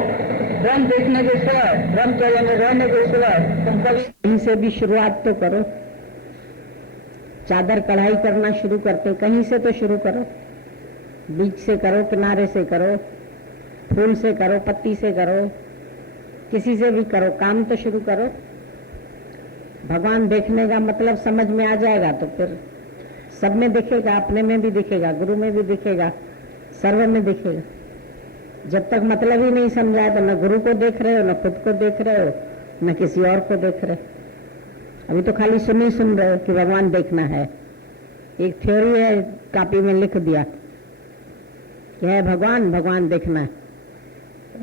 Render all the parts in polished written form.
ब्रह्म देखने के सिवा, ब्रह्मचर्य में रहने के सिवा तुम कभी कहीं से भी शुरुआत तो करो। चादर कढ़ाई करना शुरू करते कहीं से तो शुरू करो। बीच से करो, किनारे से करो, फूल से करो, पत्ती से करो, किसी से भी करो, काम तो शुरू करो। भगवान देखने का मतलब समझ में आ जाएगा तो फिर सब में दिखेगा, अपने में भी दिखेगा, गुरु में भी दिखेगा, सर्व में दिखेगा। जब तक मतलब ही नहीं समझाए तो न गुरु को देख रहे हो, न खुद को देख रहे हो, न किसी और को देख रहे हो। अभी तो खाली सुन रहे हो कि भगवान देखना है। एक थ्योरी है, कॉपी में लिख दिया क्या है, भगवान भगवान देखना है।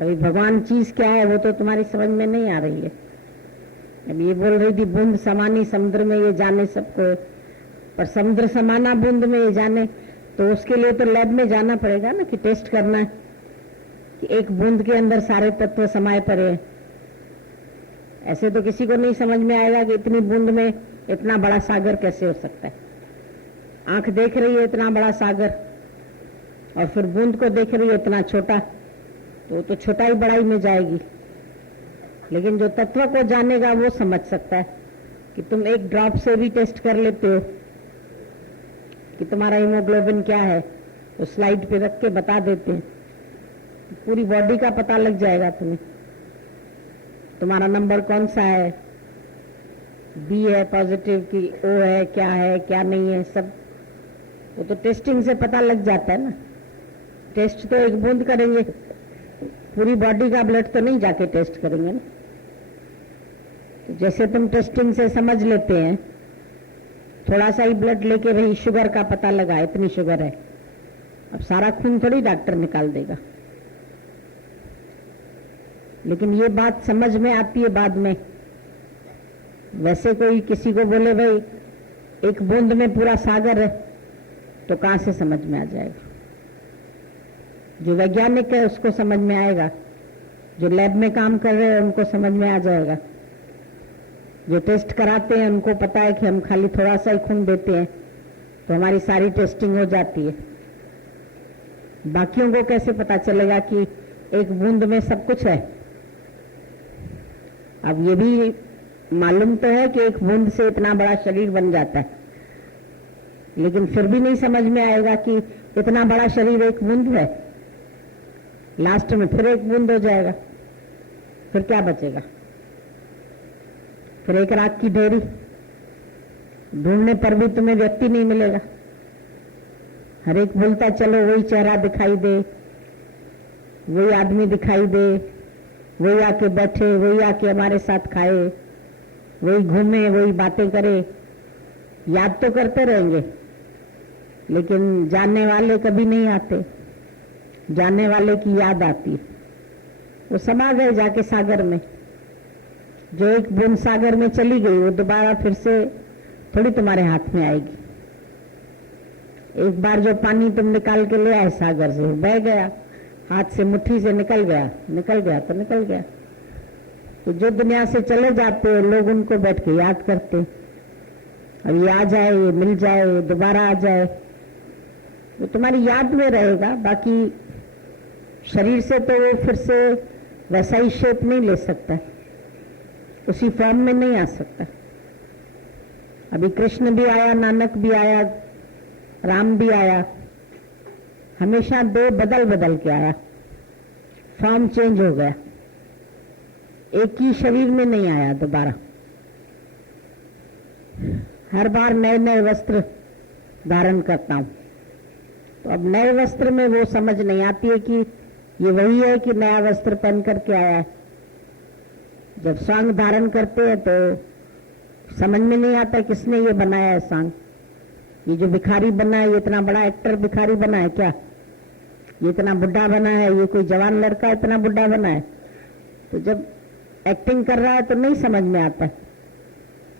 अभी भगवान चीज क्या है वो तो तुम्हारी समझ में नहीं आ रही है। अब ये बोल रही थी बूंद समानी समुद्र में ये जाने सबको, पर समुद्र समाना बूंद में ये जाने तो उसके लिए तो लैब में जाना पड़ेगा ना, कि टेस्ट करना है कि एक बूंद के अंदर सारे तत्व समाये पड़े हैं। ऐसे तो किसी को नहीं समझ में आएगा कि इतनी बूंद में इतना बड़ा सागर कैसे हो सकता है। आंख देख रही है इतना बड़ा सागर और फिर बूंद को देख रही है इतना छोटा, तो छोटाई बड़ाई में जाएगी। लेकिन जो तत्व को जानेगा वो समझ सकता है कि तुम एक ड्रॉप से भी टेस्ट कर लेते हो कि तुम्हारा हीमोग्लोबिन क्या है, तो स्लाइड पे रख के बता देते हैं। पूरी बॉडी का पता लग जाएगा तुम्हें, तुम्हारा नंबर कौन सा है, बी है पॉजिटिव की ओ है, क्या है क्या नहीं है, सब वो तो टेस्टिंग से पता लग जाता है ना। टेस्ट तो एक बूंद करेंगे, पूरी बॉडी का ब्लड तो नहीं जाके टेस्ट करेंगे ना। तो जैसे तुम टेस्टिंग से समझ लेते हैं, थोड़ा सा ही ब्लड लेके भाई शुगर का पता लगा, इतनी शुगर है, अब सारा खून थोड़ी डॉक्टर निकाल देगा। लेकिन ये बात समझ में आती है बाद में। वैसे कोई किसी को बोले भाई एक बूंद में पूरा सागर है, तो कहां से समझ में आ जाएगा। जो वैज्ञानिक है उसको समझ में आएगा, जो लैब में काम कर रहे हैं उनको समझ में आ जाएगा, जो टेस्ट कराते हैं उनको पता है कि हम खाली थोड़ा सा ही खून देते हैं तो हमारी सारी टेस्टिंग हो जाती है। बाकियों को कैसे पता चलेगा कि एक बूंद में सब कुछ है। अब ये भी मालूम तो है कि एक बूंद से इतना बड़ा शरीर बन जाता है, लेकिन फिर भी नहीं समझ में आएगा कि इतना बड़ा शरीर एक बूंद है। लास्ट में फिर एक बूंद हो जाएगा, फिर क्या बचेगा, फिर एक राख की ढेरी। ढूंढने पर भी तुम्हें व्यक्ति नहीं मिलेगा। हर एक बोलता चलो वही चेहरा दिखाई दे, वही आदमी दिखाई दे, वही आके बैठे, वही आके हमारे साथ खाए, वही घूमे, वही बातें करे। याद तो करते रहेंगे लेकिन जानने वाले कभी नहीं आते। जानने वाले की याद आती है, वो समा गए जाके सागर में। जो एक बूंद सागर में चली गई वो दोबारा फिर से थोड़ी तुम्हारे हाथ में आएगी। एक बार जो पानी तुम निकाल के ले आए सागर से, बह गया, हाथ से मुट्ठी से निकल गया तो निकल गया। तो जो दुनिया से चले जाते हैं लोग उनको बैठ के याद करते, अब ये आ जाए, ये मिल जाए, ये दोबारा आ जाए, वो तुम्हारी याद में रहेगा। बाकी शरीर से तो वो फिर से वैसा ही शेप नहीं ले सकता, उसी फॉर्म में नहीं आ सकता। अभी कृष्ण भी आया, नानक भी आया, राम भी आया, हमेशा दो बदल बदल के आया, फॉर्म चेंज हो गया, एक ही शरीर में नहीं आया दोबारा। हर बार नए नए वस्त्र धारण करता हूं, तो अब नए वस्त्र में वो समझ नहीं आती है कि ये वही है कि नया वस्त्र पहन करके आया है। जब सांग धारण करते हैं तो समझ में नहीं आता किसने ये बनाया है सांग। ये जो भिखारी बना है, ये इतना बड़ा एक्टर भिखारी बना है क्या? ये इतना बुढ़ा बना है, ये कोई जवान लड़का इतना बुढ़ा बना है? तो जब एक्टिंग कर रहा है तो नहीं समझ में आता,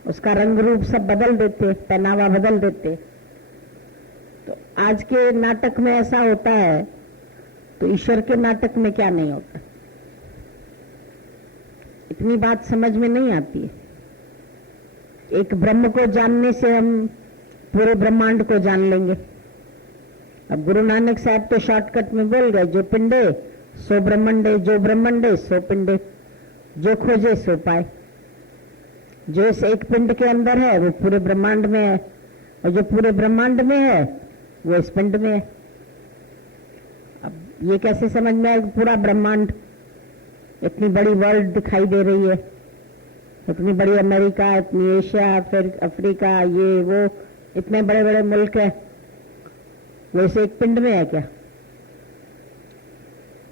उसका रंग रूप सब बदल देते, पहनावा बदल देते। तो आज के नाटक में ऐसा होता है, तो ईश्वर के नाटक में क्या नहीं होता? इतनी बात समझ में नहीं आती है। एक ब्रह्म को जानने से हम पूरे ब्रह्मांड को जान लेंगे। अब गुरु नानक साहब तो शॉर्टकट में बोल गए, जो पिंडे सो ब्रह्मंडे, जो ब्रह्मंडे सो पिंडे, जो खोजे सो पाए। जो इस एक पिंड के अंदर है वो पूरे ब्रह्मांड में है, और जो पूरे ब्रह्मांड में है वो इस पिंड में है। अब ये कैसे समझ में आए? पूरा ब्रह्मांड, इतनी बड़ी वर्ल्ड दिखाई दे रही है, इतनी बड़ी अमेरिका, इतनी एशिया, फिर अफ्रीका, ये वो, इतने बड़े बड़े मुल्क है, वो इस एक पिंड में है क्या?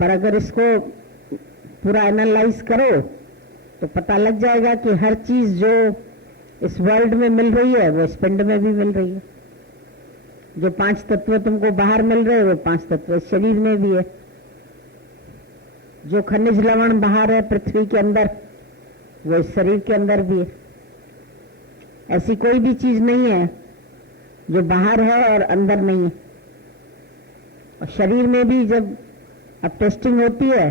पर अगर इसको पूरा एनालाइज करो तो पता लग जाएगा कि हर चीज जो इस वर्ल्ड में मिल रही है वो इस पिंड में भी मिल रही है। जो 5 तत्व तुमको बाहर मिल रहे हैं वो 5 तत्व इस शरीर में भी है। जो खनिज लवण बाहर है पृथ्वी के अंदर वो इस शरीर के अंदर भी है। ऐसी कोई भी चीज नहीं है जो बाहर है और अंदर नहीं है। और शरीर में भी जब अब टेस्टिंग होती है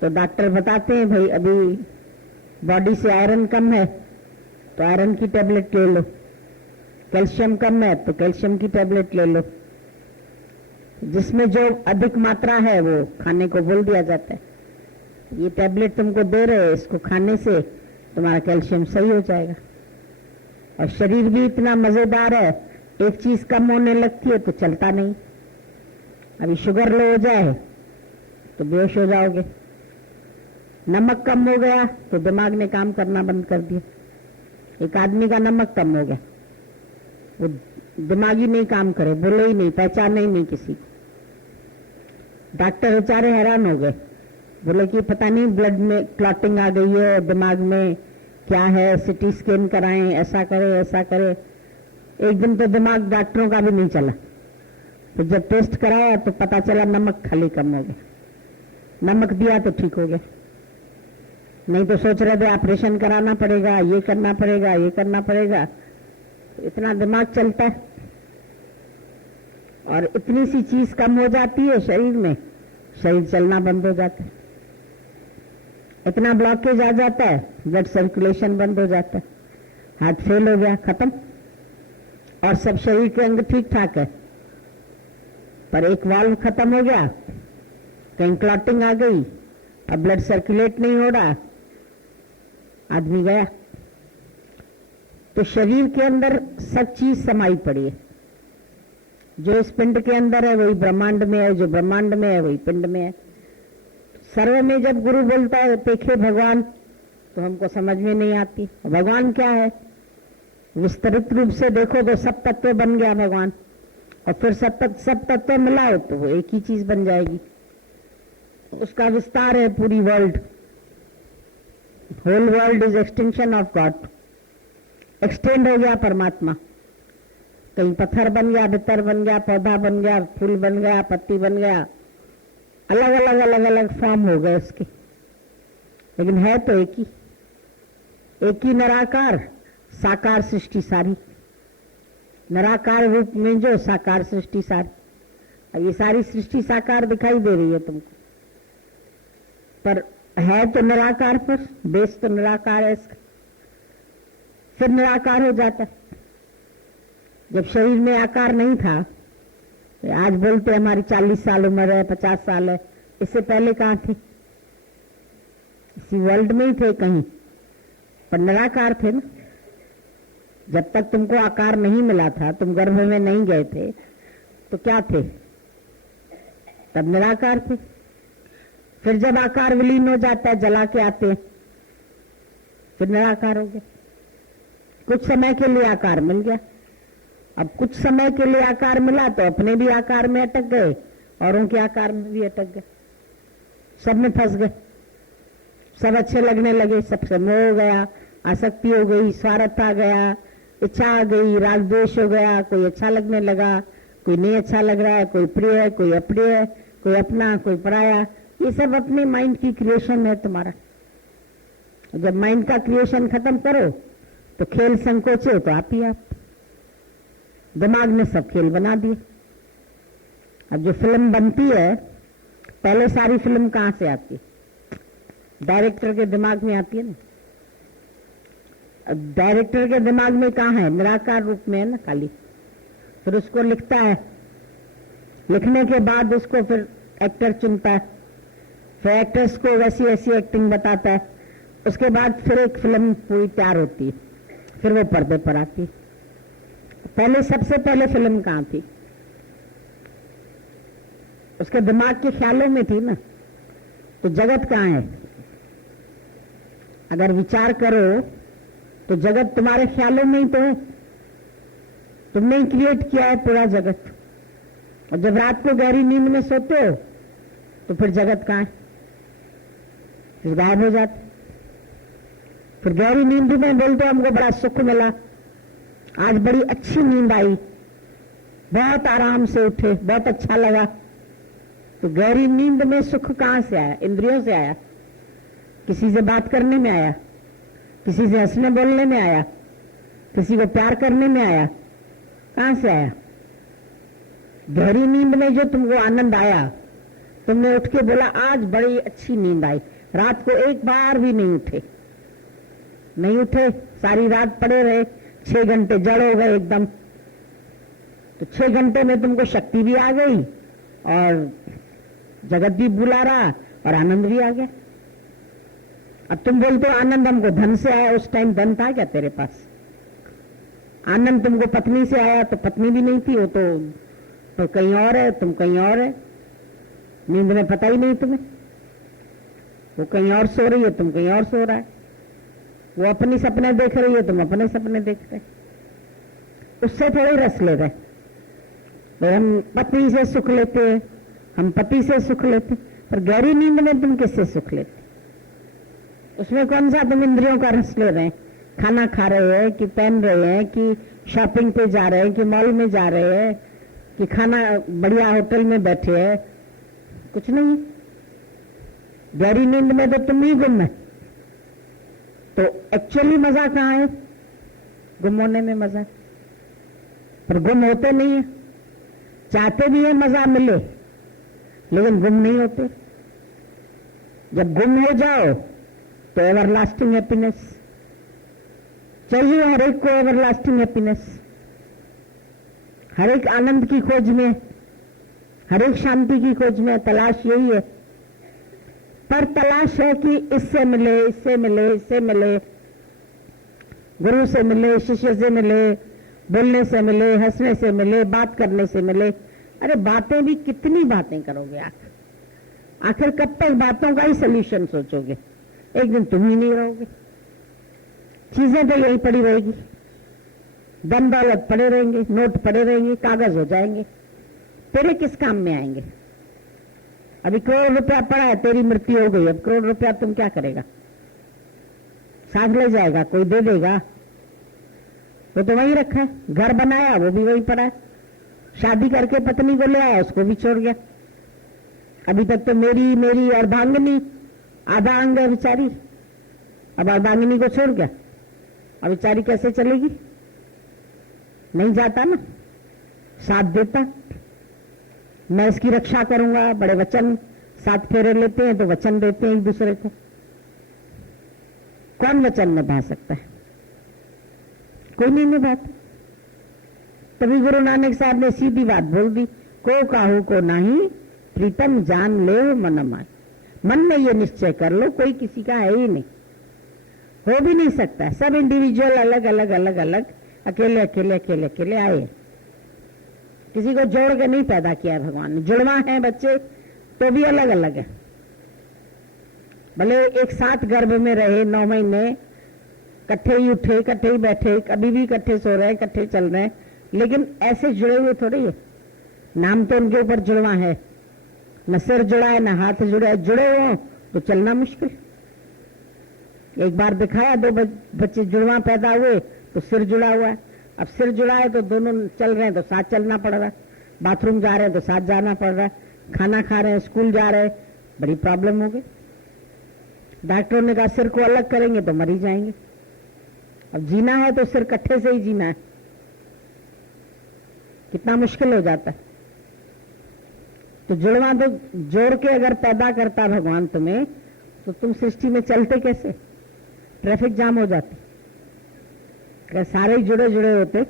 तो डॉक्टर बताते हैं भाई अभी बॉडी से आयरन कम है तो आयरन की टेबलेट ले लो, कैल्शियम कम है तो कैल्शियम की टेबलेट ले लो। जिसमें जो अधिक मात्रा है वो खाने को बोल दिया जाता है, ये टेबलेट तुमको दे रहे, इसको खाने से तुम्हारा कैल्शियम सही हो जाएगा। और शरीर भी इतना मजेदार है, एक चीज कम होने लगती है तो चलता नहीं। अभी शुगर लो हो जाए तो बेहोश हो जाओगे, नमक कम हो गया तो दिमाग ने काम करना बंद कर दिया। एक आदमी का नमक कम हो गया, वो दिमाग ही नहीं काम करे, बोले ही नहीं, पहचाने ही नहीं किसी को। डॉक्टर बेचारे हैरान हो गए, बोले कि पता नहीं ब्लड में क्लॉटिंग आ गई है, दिमाग में क्या है, सिटी स्कैन कराएं, ऐसा करे ऐसा करे। एक दिन तो दिमाग डॉक्टरों का भी नहीं चला, तो जब टेस्ट कराया तो पता चला नमक खाली कम हो गया। नमक दिया तो ठीक हो गया, नहीं तो सोच रहे थे ऑपरेशन कराना पड़ेगा, ये करना पड़ेगा, ये करना पड़ेगा। इतना दिमाग चलता है और इतनी सी चीज कम हो जाती है शरीर में, शरीर चलना बंद हो जाता है। इतना ब्लॉकेज आ जाता है, ब्लड सर्कुलेशन बंद हो जाता है, हार्ट फेल हो गया, खत्म। और सब शरीर के अंग ठीक ठाक है, पर एक वाल्व खत्म हो गया, कहीं क्लॉटिंग आ गई, अब ब्लड सर्कुलेट नहीं हो रहा, आदमी गया। तो शरीर के अंदर सब चीज समाई पड़ी है। जो इस पिंड के अंदर है वही ब्रह्मांड में है, जो ब्रह्मांड में है वही पिंड में है। सर्व में जब गुरु बोलता है देखे भगवान, तो हमको समझ में नहीं आती भगवान क्या है। विस्तृत रूप से देखो तो सब तत्व बन गया भगवान, और फिर सब तत्व मिलाओ तो वो एक ही चीज बन जाएगी। उसका विस्तार है पूरी world. Whole world is extension of God. Extend हो गया परमात्मा, कहीं पत्थर बन गया, बितर बन गया, पौधा बन गया, फूल बन गया, पत्ती बन गया, अलग अलग अलग अलग फॉर्म हो गए उसके, लेकिन है तो एक ही निराकार साकार सृष्टि सारी। निराकार रूप में जो साकार सृष्टि सारी। अब ये सारी सृष्टि साकार दिखाई दे रही है तुमको, पर है तो निराकार, पर बेस तो निराकार है इसका, फिर निराकार हो जाता है। जब शरीर में आकार नहीं था, आज बोलते हमारी 40 साल उम्र है, 50 साल है, इससे पहले कहाँ थे? इसी वर्ल्ड में ही थे कहीं, पर निराकार थे ना। जब तक तुमको आकार नहीं मिला था, तुम गर्भ में नहीं गए थे, तो क्या थे? तब निराकार थे। फिर जब आकार विलीन हो जाता है, जला के आते हैं, फिर निराकार हो गया। कुछ समय के लिए आकार मिल गया, अब कुछ समय के लिए आकार मिला तो अपने भी आकार में अटक गए, औरों के आकार में भी अटक गए, सब में फंस गए। सब अच्छे लगने लगे, सबसे मोह हो गया, आसक्ति हो गई, स्वार्थ आ गया, इच्छा आ गई, राग द्वेष हो गया। कोई अच्छा लगने लगा, कोई नहीं अच्छा लग रहा है, कोई प्रिय है, कोई अप्रिय है, कोई अपना, कोई पराया। ये सब अपने माइंड की क्रिएशन है तुम्हारा। जब माइंड का क्रिएशन खत्म करो तो खेल संकोचे तो आप ही आप। दिमाग ने सब खेल बना दिए। अब जो फिल्म बनती है, पहले सारी फिल्म कहां से आती है? डायरेक्टर के दिमाग में आती है ना। अब डायरेक्टर के दिमाग में कहां है? निराकार रूप में है ना खाली। फिर उसको लिखता है, लिखने के बाद उसको फिर एक्टर चुनता है, फिर एक्टर्स को वैसी वैसी एक्टिंग बताता है, उसके बाद फिर एक फिल्म पूरी तैयार होती है, फिर वो पर्दे पर आती है। पहले सबसे पहले फिल्म कहाँ थी? उसके दिमाग के ख्यालों में थी ना। तो जगत कहाँ है? अगर विचार करो तो जगत तुम्हारे ख्यालों में ही तो है। तुमने ही क्रिएट किया है पूरा जगत। और जब रात को गहरी नींद में सोते हो तो फिर जगत कहाँ है? फिर गायब हो जाते। फिर गहरी नींद में बोलते हमको बड़ा सुख मिला, आज बड़ी अच्छी नींद आई, बहुत आराम से उठे, बहुत अच्छा लगा। तो गहरी नींद में सुख कहां से आया? इंद्रियों से आया, किसी से बात करने में आया, किसी से हंसने बोलने में आया, किसी को प्यार करने में आया, कहां से आया? गहरी नींद में जो तुमको आनंद आया, तुमने उठ के बोला आज बड़ी अच्छी नींद आई। रात को एक बार भी नहीं उठे, नहीं उठे, सारी रात पड़े रहे, 6 घंटे जड़ हो गए एकदम। तो 6 घंटे में तुमको शक्ति भी आ गई और जगत भी बुला रहा और आनंद भी आ गया। अब तुम बोलते हो आनंद हमको धन से आया, उस टाइम धन था क्या तेरे पास? आनंद तुमको पत्नी से आया तो पत्नी भी नहीं थी, वो तो कहीं और है, तुम कहीं और है, नींद में पता ही नहीं तुम्हें। वो कहीं और सो रही है, तुम कहीं और सो रहा है। वो अपनी सपने देख रही है, तुम अपने सपने देख रहे। उससे थोड़ी रस ले रहे। तो हम पत्नी से सुख लेते हैं, हम पति से सुख लेते, पर गहरी नींद में तुम किससे सुख लेते? उसमें कौन सा तुम इंद्रियों का रस ले रहे हैं? खाना खा रहे हैं कि पहन रहे हैं कि शॉपिंग पे जा रहे हैं कि मॉल में जा रहे हैं कि खाना बढ़िया होटल में बैठे हैं? कुछ नहीं। गहरी नींद में तो तुम ही गुम है। तो एक्चुअली मजा कहाँ है? गुम होने में मजा है, पर गुम होते नहीं है। चाहते भी है मजा मिले, लेकिन गुम नहीं होते। जब गुम हो जाओ तो एवरलास्टिंग हैप्पीनेस चाहिए। हर एक को एवरलास्टिंग हैप्पीनेस, हर एक आनंद की खोज में, हर एक शांति की खोज में तलाश यही है। पर तलाश है कि इससे मिले, इससे मिले, इससे मिले, गुरु से मिले, शिष्य से मिले, बोलने से मिले, हंसने से मिले, बात करने से मिले। अरे बातें भी कितनी बातें करोगे आखिर कब तक बातों का ही सलूशन सोचोगे? एक दिन तुम ही नहीं रहोगे, चीजें तो यही पड़ी रहेगी, धन दौलत पड़े रहेंगे, नोट पड़े रहेंगे, कागज हो जाएंगे, तेरे किस काम में आएंगे? अभी करोड़ रुपया पड़ा है, तेरी मृत्यु हो गई, अब करोड़ रुपया तुम क्या करेगा? साथ ले जाएगा, कोई दे देगा? वो तो वहीं रखा है। घर बनाया, वो भी वहीं पड़ा है। शादी करके पत्नी को ले आया, उसको भी छोड़ गया। अभी तक तो मेरी मेरी अर्धांगिनी, आधा अंग है बेचारी, अब अर्धांगिनी को छोड़ गया। अब बेचारी कैसे चलेगी? नहीं जाता ना, साथ देता, मैं इसकी रक्षा करूंगा, बड़े वचन, 7 फेरे लेते हैं तो वचन देते हैं एक दूसरे को। कौन वचन निभा सकता है? कोई नहीं निभाता। तभी गुरु नानक साहब ने सीधी बात बोल दी, को काहू को नहीं प्रीतम जान ले मन माय। मन में ये निश्चय कर लो, कोई किसी का है ही नहीं, हो भी नहीं सकता। सब इंडिविजुअल अलग अलग अलग अलग, अकेले अकेले अकेले अकेले आए। किसी को जोड़ के नहीं पैदा किया भगवान ने। जुड़वा है बच्चे तो भी अलग अलग है, भले एक साथ गर्भ में रहे 9 महीने, इकट्ठे ही उठे, इकट्ठे ही बैठे, कभी भी इकट्ठे सो रहे, इकट्ठे चल रहे, लेकिन ऐसे जुड़े हुए थोड़ी है। नाम तो उनके ऊपर जुड़वा है, न सिर जुड़ा है न हाथ जुड़ा है। जुड़े हो तो चलना मुश्किल। एक बार दिखाया, 2 बच्चे जुड़वा पैदा हुए तो सिर जुड़ा हुआ है। अब सिर जुड़ा है तो दोनों चल रहे हैं तो साथ चलना पड़ रहा है, बाथरूम जा रहे हैं तो साथ जाना पड़ रहा है, खाना खा रहे हैं, स्कूल जा रहे हैं, बड़ी प्रॉब्लम हो गई। डॉक्टरों ने कहा सिर को अलग करेंगे तो मर ही जाएंगे। अब जीना है तो सिर इकट्ठे से ही जीना है, कितना मुश्किल हो जाता है। तो जुड़वा तो जोड़ के अगर पैदा करता भगवान तुम्हें, तो तुम सृष्टि में चलते कैसे? ट्रैफिक जाम हो जाती। अगर सारे ही जुड़े जुड़े होते,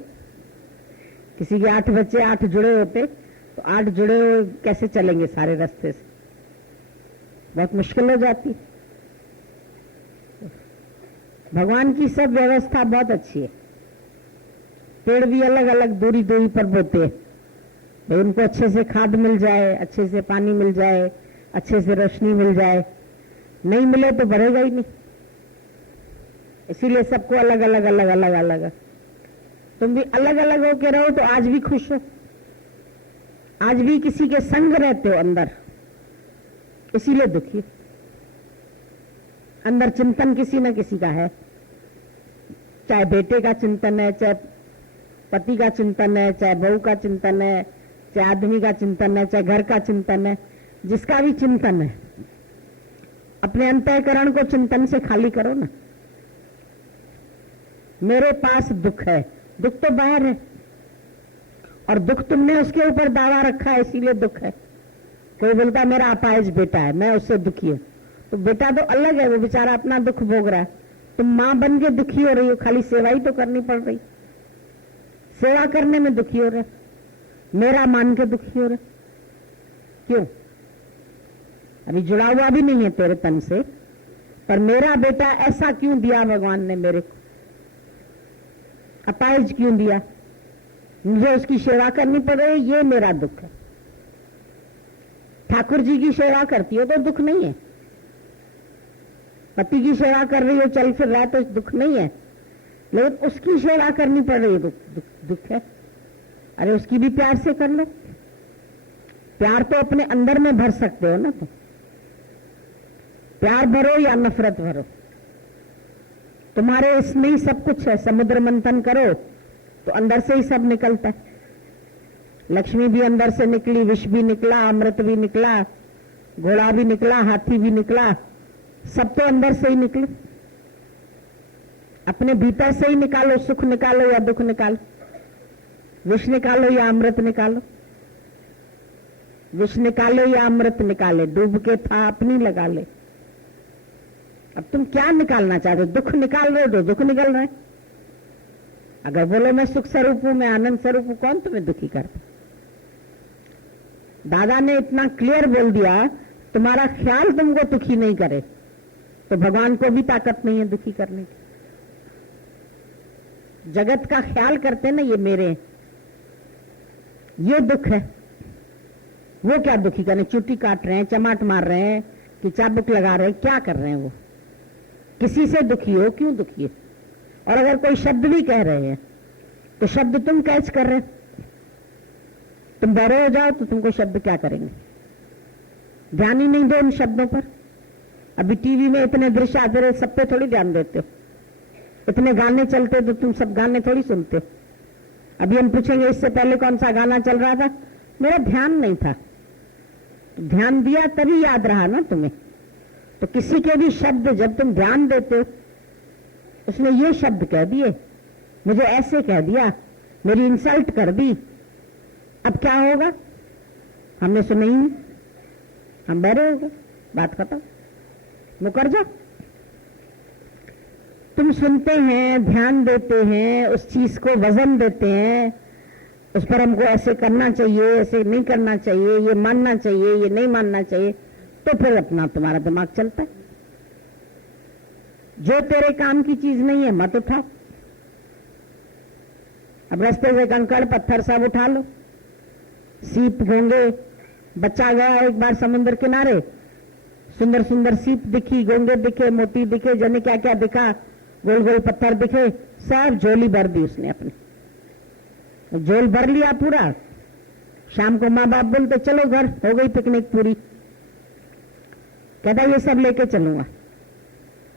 किसी के 8 बच्चे 8 जुड़े होते, तो 8 जुड़े हुए कैसे चलेंगे सारे रास्ते से? बहुत मुश्किल हो जाती है। भगवान की सब व्यवस्था बहुत अच्छी है। पेड़ भी अलग अलग दूरी दूरी पर बोते हैं, भाई उनको अच्छे से खाद मिल जाए, अच्छे से पानी मिल जाए, अच्छे से रोशनी मिल जाए, नहीं मिले तो बढ़ेगा ही नहीं। इसीलिए सबको अलग अलग अलग अलग अलग। तुम भी अलग अलग होके रहो तो आज भी खुश हो, आज भी किसी के संग रहते हो अंदर, इसीलिए दुखी हो। अंदर चिंतन किसी न किसी का है, चाहे बेटे का चिंतन है, चाहे पति का चिंतन है, चाहे बहू का चिंतन है, चाहे आदमी का चिंतन है, चाहे घर का चिंतन है, जिसका भी चिंतन है, अपने अंतःकरण को चिंतन से खाली करो ना। मेरे पास दुख है, दुख तो बाहर है और दुख तुमने उसके ऊपर दावा रखा है, इसीलिए दुख है। कोई बोलता मेरा अपाहिज बेटा है, मैं उससे दुखी हूं, तो बेटा तो अलग है, वो बेचारा अपना दुख भोग रहा है। तुम मां बन के दुखी हो रही हो, खाली सेवा ही तो करनी पड़ रही, सेवा करने में दुखी हो रहे, मेरा मान के दुखी हो रहे। क्यों? अभी जुड़ा हुआ भी नहीं है तेरे तन से, पर मेरा बेटा ऐसा क्यों दिया भगवान ने मेरे को, अपाहिज क्यों दिया, मुझे उसकी सेवा करनी पड़ रही, ये मेरा दुख है। ठाकुर जी की सेवा करती हो तो दुख नहीं है, पति की सेवा कर रही हो, चल फिर रहा है तो दुख नहीं है, लेकिन उसकी सेवा करनी पड़ रही है दुख है। अरे उसकी भी प्यार से कर लो, प्यार तो अपने अंदर में भर सकते हो ना। तो प्यार भरो या नफरत भरो, तुम्हारे इसमें ही सब कुछ है। समुद्र मंथन करो तो अंदर से ही सब निकलता है। लक्ष्मी भी अंदर से निकली, विष भी निकला, अमृत भी निकला, घोड़ा भी निकला, हाथी भी निकला, सब तो अंदर से ही निकले। अपने भीतर से ही निकालो, सुख निकालो या दुख निकालो, विष निकालो या अमृत निकालो, विष निकाले या अमृत निकाले, डूब के था अपनी लगा ले। अब तुम क्या निकालना चाहते हो? दुख निकाल रहे हो तो दुख निकल रहा है। अगर बोलो मैं सुख स्वरूप हूं, मैं आनंद स्वरूप हूं, कौन तुम्हें दुखी करता? दादा ने इतना क्लियर बोल दिया, तुम्हारा ख्याल तुमको दुखी नहीं करे तो भगवान को भी ताकत नहीं है दुखी करने की। जगत का ख्याल करते ना, ये मेरे, ये दुख है। वो क्या दुखी करें? चुट्टी काट रहे हैं, चमाट मार रहे हैं कि चाबुक लगा रहे हैं, क्या कर रहे हैं? वो किसी से दुखी हो, क्यों दुखी है? और अगर कोई शब्द भी कह रहे हैं तो शब्द तुम कैच कर रहे हो? तुम बड़े हो जाओ तो तुमको शब्द क्या करेंगे? ध्यान ही नहीं दो उन शब्दों पर। अभी टीवी में इतने दृश्य आते रहे, सब पे थोड़ी ध्यान देते हो। इतने गाने चलते तो तुम सब गाने थोड़ी सुनते हो। अभी हम पूछेंगे इससे पहले कौन सा गाना चल रहा था, मेरा ध्यान नहीं था। तो ध्यान दिया तभी याद रहा ना तुम्हें। तो किसी के भी शब्द जब तुम ध्यान देते हो, उसने ये शब्द कह दिए, मुझे ऐसे कह दिया, मेरी इंसल्ट कर दी, अब क्या होगा? हमने सुना ही नहीं, हम बहरे हो गए, बात खत्म, मुकर जाओ। तुम सुनते हैं, ध्यान देते हैं, उस चीज को वजन देते हैं, उस पर हमको ऐसे करना चाहिए, ऐसे नहीं करना चाहिए, ये मानना चाहिए, ये नहीं मानना चाहिए, तो फिर अपना तुम्हारा दिमाग चलता है। जो तेरे काम की चीज नहीं है मत उठाओ। अब रास्ते से कंकड़ पत्थर सब उठा लो, सीप घोंगे। बच्चा गया एक बार समुद्र किनारे, सुंदर सुंदर सीप दिखी, घोंगे दिखे, मोती दिखे, जाने क्या क्या दिखा, गोल गोल पत्थर दिखे, सब झोली भर दी उसने अपनी। झोल भर लिया पूरा। शाम को माँ बाप बोलते चलो घर, हो गई पिकनिक पूरी। कहता ये सब लेके चलूंगा।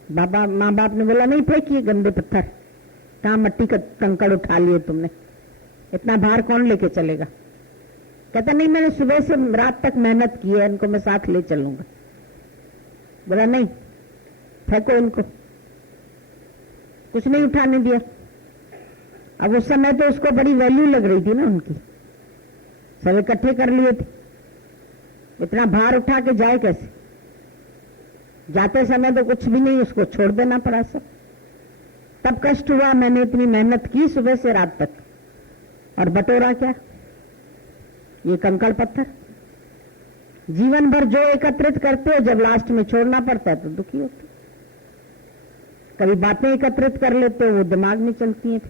माँ बाप ने बोला नहीं फेंकिए गंदे पत्थर, कहां मट्टी का कंकड़ उठा लिए तुमने, इतना भार कौन लेके चलेगा? कहता नहीं, मैंने सुबह से रात तक मेहनत की है, इनको मैं साथ ले चलूंगा। बोला नहीं, फेंको इनको। कुछ नहीं उठाने दिया। अब उस समय तो उसको बड़ी वैल्यू लग रही थी ना उनकी, सब इकट्ठे कर लिए थे, इतना भार उठा के जाए कैसे? जाते समय तो कुछ भी नहीं, उसको छोड़ देना पड़ा सब। तब कष्ट हुआ, मैंने इतनी मेहनत की सुबह से रात तक, और बटोरा क्या? ये कंकड़ पत्थर। जीवन भर जो एकत्रित करते हो, जब लास्ट में छोड़ना पड़ता है तो दुखी होते हो। कभी बातें एकत्रित कर लेते हो, वो दिमाग में चलती हैं,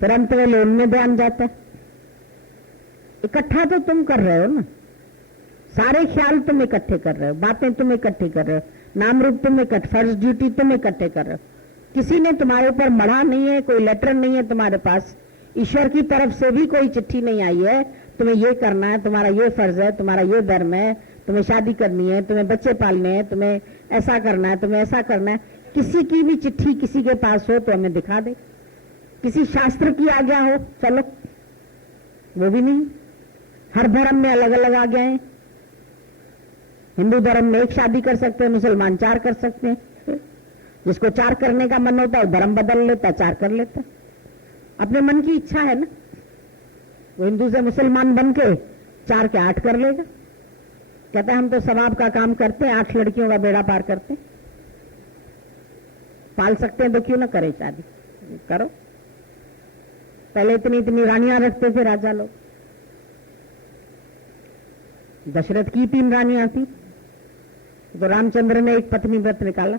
फिर अंत में लोन में ध्यान जाता है। इकट्ठा तो तुम कर रहे हो ना, सारे ख्याल तुम इकट्ठे कर रहे हो, बातें तुम इकट्ठे कर रहे हो, नाम रूप तुम इकट्ठे, फर्ज ड्यूटी तुम इकट्ठे कर रहे हो। किसी ने तुम्हारे ऊपर मढ़ा नहीं है, कोई लेटर नहीं है तुम्हारे पास, ईश्वर की तरफ से भी कोई चिट्ठी नहीं आई है तुम्हें ये करना है, तुम्हारा ये फर्ज है, तुम्हारा ये धर्म है, तुम्हें शादी करनी है, तुम्हें बच्चे पालने हैं, तुम्हें ऐसा करना है, तुम्हें ऐसा करना है। किसी की भी चिट्ठी किसी के पास हो तो हमें दिखा दे। किसी शास्त्र की आज्ञा हो, चलो, वो भी नहीं। हर धर्म में अलग अलग आज्ञा है। हिंदू धर्म में एक शादी कर सकते हैं, मुसलमान 4 कर सकते हैं। जिसको 4 करने का मन होता है धर्म बदल लेता, 4 कर लेता। अपने मन की इच्छा है ना, वो हिंदू से मुसलमान बन के 4 के 8 कर लेगा। कहता है हम तो सवाब का काम करते हैं, 8 लड़कियों का बेड़ा पार करते हैं। पाल सकते हैं तो क्यों ना करें शादी, करो। पहले इतनी इतनी रानियां रखते थे राजा लोग। दशरथ की 3 रानियां थी, तो रामचंद्र ने एक पत्नी व्रत निकाला।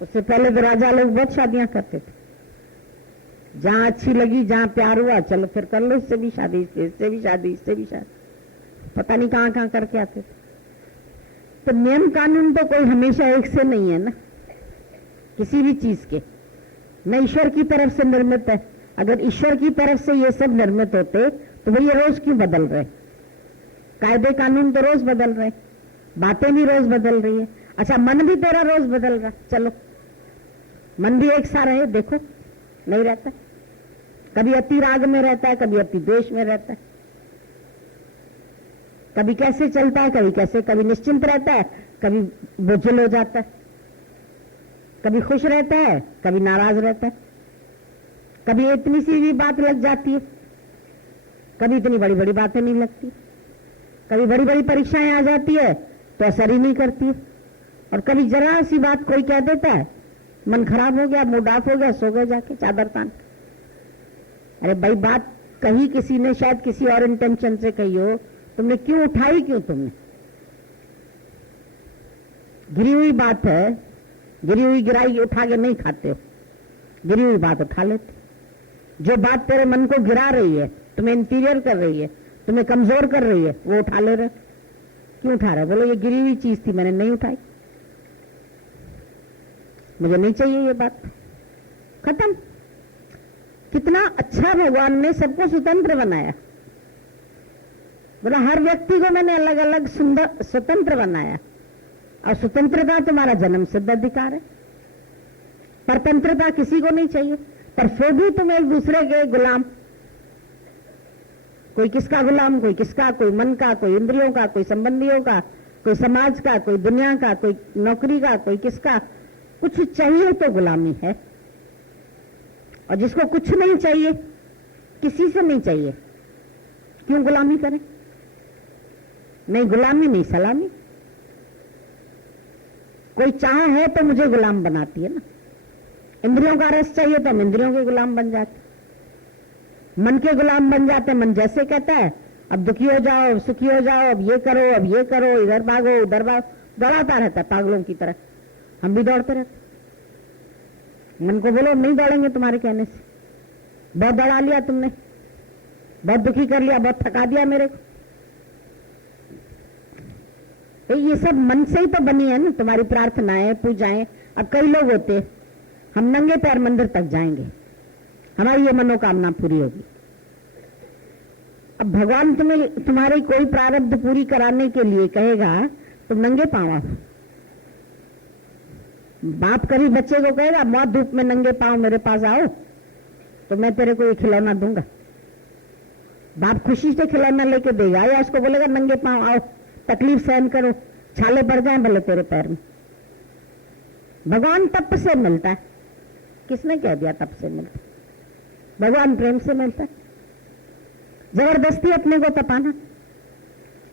उससे पहले तो राजा लोग बहुत शादियां करते थे, जहां अच्छी लगी, जहां प्यार हुआ, चलो फिर कर लो, इससे भी शादी, इससे भी शादी, इससे भी शादी, पता नहीं कहां कहां करके आते थे। तो नियम कानून तो कोई हमेशा एक से नहीं है ना, किसी भी चीज के, न ईश्वर की तरफ से निर्मित है। अगर ईश्वर की तरफ से ये सब निर्मित होते तो भैया रोज क्यों बदल रहे? कायदे कानून तो रोज बदल रहे, बातें भी रोज बदल रही है। अच्छा, मन भी तेरा रोज बदल रहा, चलो मन भी एक सा रहे, देखो नहीं रहता। कभी अति राग में रहता है, कभी अति द्वेष में रहता है, कभी कैसे चलता है, कभी कैसे, कभी निश्चिंत रहता है, कभी बोझिल हो जाता है, कभी खुश रहता है, कभी नाराज रहता है, कभी इतनी सी भी बात लग जाती है, कभी इतनी बड़ी बड़ी बातें नहीं लगती, कभी बड़ी बड़ी परीक्षाएं आ जाती है तो असर ही नहीं करती है, और कभी जरा सी बात कोई कह देता है, मन खराब हो गया, मूड ऑफ हो गया, सो गए जाके चादर तान। अरे भाई, बात कही किसी ने, शायद किसी और इंटेंशन से कही हो, तुमने क्यों उठाई? क्यों तुमने? गिरी हुई बात है, गिरी हुई गिराई उठा के नहीं खाते हो, गिरी हुई बात उठा लेते। जो बात तेरे मन को गिरा रही है, तुम्हें इंटीरियर कर रही है, तुम्हें कमजोर कर रही है, वो उठा ले रहे। क्यों उठा रहे? बोलो ये गिरी हुई चीज थी, मैंने नहीं उठाई, मुझे नहीं चाहिए ये बात, खत्म। कितना अच्छा भगवान ने सबको स्वतंत्र बनाया। बोला हर व्यक्ति को मैंने अलग अलग सुंदर स्वतंत्र बनाया, और स्वतंत्रता तुम्हारा जन्म सिद्ध अधिकार है। परतंत्रता किसी को नहीं चाहिए, पर फिर भी तुम एक दूसरे के गुलाम। कोई किसका गुलाम, कोई किसका, कोई मन का, कोई इंद्रियों का, कोई संबंधियों का, कोई समाज का, कोई दुनिया का, कोई नौकरी का, कोई किसका। कुछ चाहिए तो गुलामी है, और जिसको कुछ नहीं चाहिए, किसी से नहीं चाहिए, क्यों गुलामी करें? नहीं गुलामी, नहीं सलामी। कोई चाह है तो मुझे गुलाम बनाती है ना। इंद्रियों का रस चाहिए तो हम इंद्रियों के गुलाम बन जाते, मन के गुलाम बन जाते। मन जैसे कहता है, अब दुखी हो जाओ, सुखी हो जाओ, अब ये करो, अब ये करो, इधर भागो, उधर भागो, दौड़ाता रहता है पागलों की तरह। हम भी दौड़ते रहते। मन को बोलो नहीं दौड़ेंगे तुम्हारे कहने से, बहुत दौड़ा लिया तुमने, बहुत दुखी कर लिया, बहुत थका दिया मेरे को। तो ये सब मन से ही तो बनी है ना, तुम्हारी प्रार्थनाएं, पूजाएं। अब कई लोग होते, हम नंगे पैर मंदिर तक जाएंगे, हमारी ये मनोकामना पूरी होगी। अब भगवान तुम्हें तुम्हारी कोई प्रारब्ध पूरी कराने के लिए कहेगा तुम नंगे पांव आओ। बाप कभी बच्चे को कहेगा मौत धूप में नंगे पांव मेरे पास आओ तो मैं तेरे को ये खिलौना दूंगा? बाप खुशी से खिलौना लेके देगा, या उसको बोलेगा नंगे पांव आओ, तकलीफ सहन करो, छाले पड़ जाए भले तेरे पैर में? भगवान तप से मिलता है। किसने कह दिया तप से मिलता? भगवान प्रेम से मिलता है। जबरदस्ती अपने को तपाना,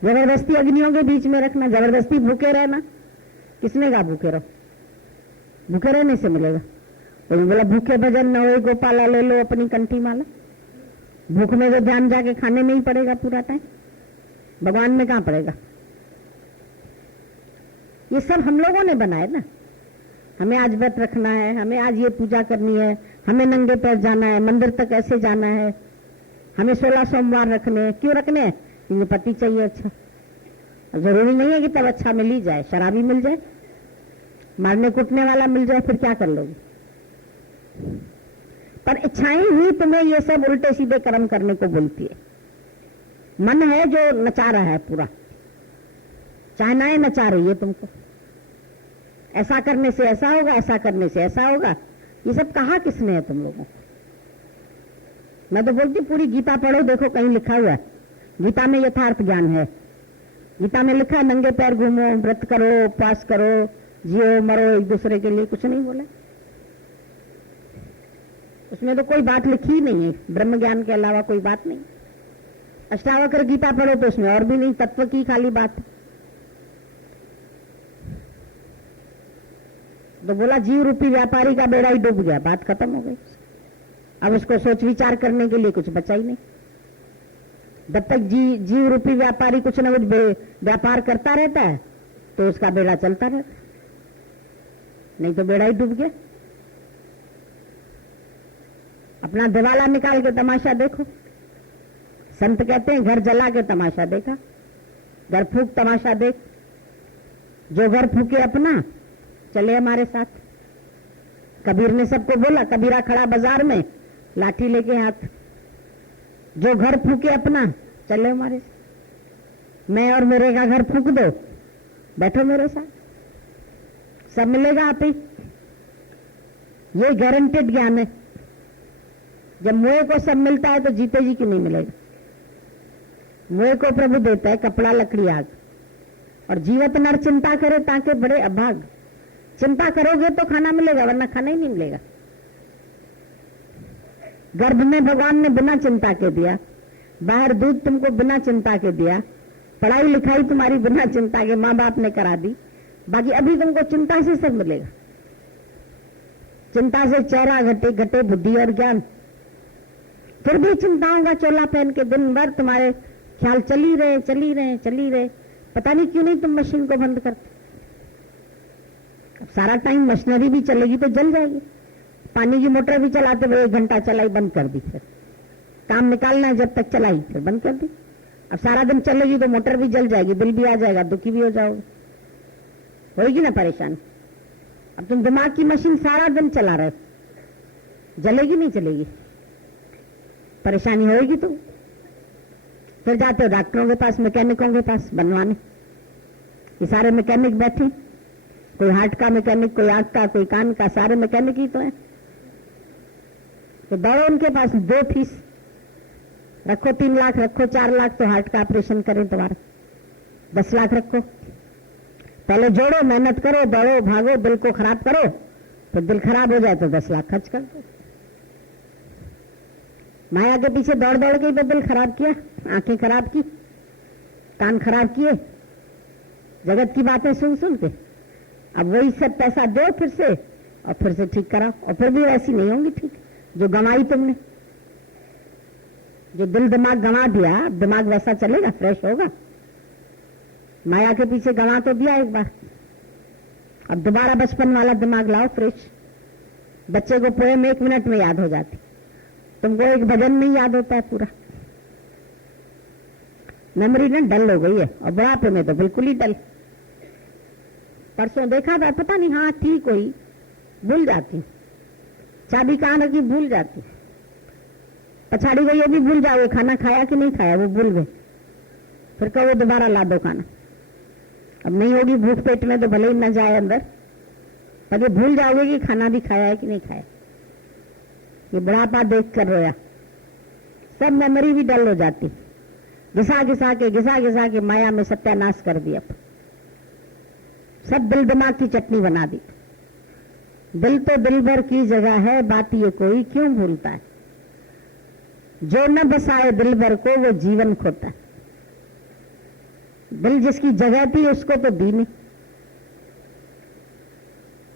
जबरदस्ती अग्नियों के बीच में रखना, जबरदस्ती भूखे रहना, किसने कहा भूखे रहो? भूखे रहने से मिलेगा? तो बोला भूखे भजन न हो गोपाला ले लो अपनी कंठी माला। भूख में तो ध्यान जाके खाने में ही पड़ेगा पूरा टाइम। भगवान में कहां पड़ेगा? ये सब हम लोगों ने बनाए ना। हमें आज व्रत रखना है, हमें आज ये पूजा करनी है, हमें नंगे पैर जाना है, मंदिर तक ऐसे जाना है, हमें 16 सोमवार रखने हैं। क्यों रखने हैं? क्योंकि पति चाहिए अच्छा। जरूरी नहीं है कि तब अच्छा मिल ही जाए, शराबी मिल जाए, मारने कूटने वाला मिल जाए, फिर क्या कर लोगे? पर इच्छाएं ही तुम्हें ये सब उल्टे सीधे कर्म करने को बोलती है। मन है जो नचा रहा है पूरा, चाहनाएं नचा रही है तुमको। ऐसा करने से ऐसा होगा, ऐसा करने से ऐसा होगा। ये सब कहा किसने है तुम लोगों को? मैं तो बोलती पूरी गीता पढ़ो, देखो कहीं लिखा हुआ है। गीता में यथार्थ ज्ञान है। गीता में लिखा है नंगे पैर घूमो, व्रत करो, उपवास करो, जियो मरो एक दूसरे के लिए। कुछ नहीं बोला उसमें, तो कोई बात लिखी ही नहीं है ब्रह्म ज्ञान के अलावा, कोई बात नहीं। अष्टावक्र गीता पढ़ो तो उसमें और भी नहीं, तत्व की खाली बात। तो बोला जीव रूपी व्यापारी का बेड़ा ही डूब गया, बात खत्म हो गई। अब उसको सोच विचार करने के लिए कुछ बचा ही नहीं। जब तक जीव रूपी व्यापारी कुछ न कुछ व्यापार करता रहता है तो उसका बेड़ा चलता रहता है, नहीं तो बेड़ा ही डूब गया। अपना दिवाला निकाल के तमाशा देखो। संत कहते हैं घर जला के तमाशा देखा, घर फूक तमाशा देख। जो घर फूके अपना चले हमारे साथ। कबीर ने सबको बोला, कबीरा खड़ा बाजार में लाठी लेके हाथ, जो घर फूके अपना चले हमारे साथ। मैं और मेरे का घर फूक दो, बैठो मेरे साथ, सब मिलेगा आप ही। ये गारंटेड ज्ञान है। जब मुए को सब मिलता है तो जीते जी क्यों नहीं मिलेगा? मुए को प्रभु देता है कपड़ा लकड़ी आग, और जीवत नर चिंता करे ताके बड़े अभाग। चिंता करोगे तो खाना मिलेगा, वरना खाना ही नहीं मिलेगा। गर्भ में भगवान ने बिना चिंता के दिया, बाहर दूध तुमको बिना चिंता के दिया, पढ़ाई लिखाई तुम्हारी बिना चिंता के माँ बाप ने करा दी, बाकी अभी तुमको चिंता से सब मिलेगा। चिंता से चेहरा घटे घटे बुद्धि और ज्ञान। फिर भी चिंताओं का चोला पहन के दिन भर तुम्हारे ख्याल चली रहे चली रहे चली रहे। पता नहीं क्यों नहीं तुम मशीन को बंद करते। अब सारा टाइम मशीनरी भी चलेगी तो जल जाएगी। पानी की मोटर भी चलाते हुए 1 घंटा चलाई, बंद कर दी, फिर काम निकालना है जब तक चलाई, फिर बंद कर दी। अब सारा दिन चलेगी तो मोटर भी जल जाएगी, बिल भी आ जाएगा, दुखी भी हो जाओगे, होगी ना परेशानी। अब तुम दिमाग की मशीन सारा दिन चला रहे, जलेगी नहीं चलेगी, परेशानी होगी। तो फिर जाते हो डॉक्टरों के पास, मैकेनिकों के पास बनवाने। ये सारे मैकेनिक बैठे, कोई हार्ट का मैकेनिक, कोई आंख का, कोई कान का, सारे मैकेनिक ही तो है। तो दौड़ो उनके पास, 2 फीस रखो, 3 लाख रखो, 4 लाख तो हार्ट का ऑपरेशन करें तुम्हारा, 10 लाख रखो। पहले जोड़ो, मेहनत करो, दौड़ो, भागो, दिल को खराब करो, फिर दिल खराब हो जाए तो 10 लाख खर्च कर दो। माया के पीछे दौड़ दौड़ के ही दिल खराब किया, आंखें खराब की, कान खराब किए, जगत की बातें सुन सुन के। अब वही सब पैसा दो फिर से, और फिर से ठीक कराओ, और फिर भी वैसी नहीं होंगी ठीक जो गंवाई तुमने। जो दिल दिमाग गंवा दिया, अब दिमाग वैसा चलेगा, फ्रेश होगा? माया के पीछे गंवा तो दिया एक बार, अब दोबारा बचपन वाला दिमाग लाओ, फ्रेश। बच्चे को पोएम 1 मिनट में याद हो जाती, तुमको एक भजन नहीं याद होता है पूरा। मेमोरी ना डल हो गई है, और बुढ़ापे में तो बिल्कुल ही डल। परसों देखा था, पता नहीं, हाँ थी कोई, भूल जाती, चाबी कहाँ रखी भूल जाती, पछाड़ी गई, ये भी भूल जाओगे खाना खाया कि नहीं खाया, वो भूल गए, फिर कहो दोबारा ला दो खाना। अब नहीं होगी भूख पेट में तो भले ही न जाए अंदर, पर ये भूल जाओगे कि खाना भी खाया है कि नहीं खाया। ये बुढ़ापा देख कर रोया, सब मेमोरी भी डल हो जाती, घिसा घिसा के माया में सत्यानाश कर दिया, सब दिल दिमाग की चटनी बना दी। दिल तो दिल भर की जगह है, बात ये कोई क्यों भूलता है, जो न बसाए दिल भर को वो जीवन खोता है। दिल जिसकी जगह थी उसको तो दी नहीं।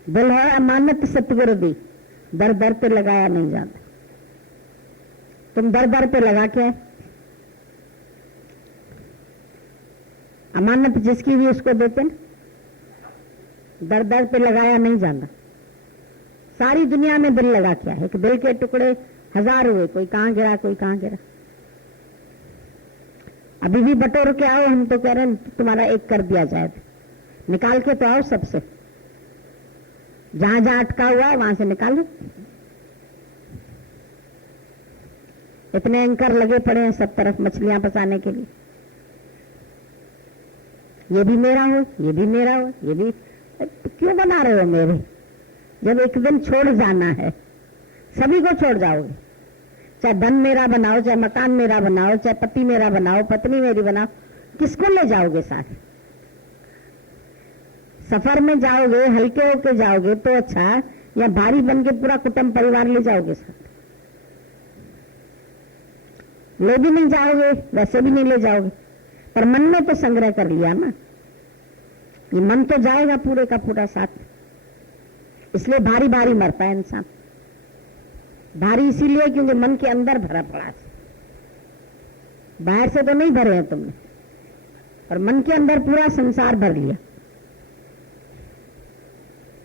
दिल है अमानत सतगुरु दी, दर दर पे लगाया नहीं जाता। तुम दर दर पे लगा के अमानत जिसकी भी उसको देते ना, दर दर पे लगाया नहीं जाता। सारी दुनिया में दिल लगा क्या है, एक दिल के टुकड़े 1000 हुए, कोई कहां गिरा कोई कहां गिरा। अभी भी बटोर के आओ, हम तो कह रहे हैं तुम्हारा एक कर दिया जाए, निकाल के तो आओ सबसे, जहां जहां अटका हुआ है वहां से निकालो। इतने एंकर लगे पड़े हैं सब तरफ मछलियां फंसाने के लिए, ये भी मेरा हो, ये भी मेरा हो, ये भी। तो क्यों बना रहे हो मेरे? जब एक दिन छोड़ जाना है, सभी को छोड़ जाओगे, चाहे धन मेरा बनाओ, चाहे मकान मेरा बनाओ, चाहे पति मेरा बनाओ, पत्नी मेरी बनाओ, किसको ले जाओगे साथ? सफर में जाओगे हल्के होके जाओगे तो अच्छा, या भारी बन के पूरा कुटुंब परिवार ले जाओगे साथ? ले भी नहीं जाओगे, वैसे भी नहीं ले जाओगे, पर मन में तो संग्रह कर लिया ना, ये मन तो जाएगा पूरे का पूरा साथ। इसलिए भारी भारी मरता है इंसान, भारी इसीलिए क्योंकि मन के अंदर भरा पड़ा है, बाहर से तो नहीं भरे हैं तुमने, और मन के अंदर पूरा संसार भर लिया।